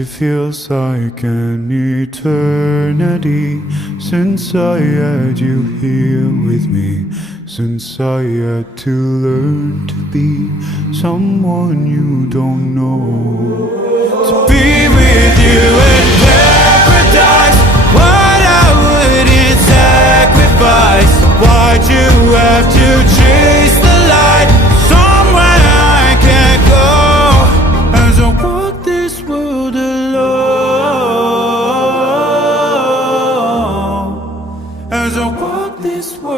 it feels like an eternity since I had you here with me, since I had to learn to be someone you don't know. To be with you in paradise, what I wouldn't sacrifice. Why'd you have to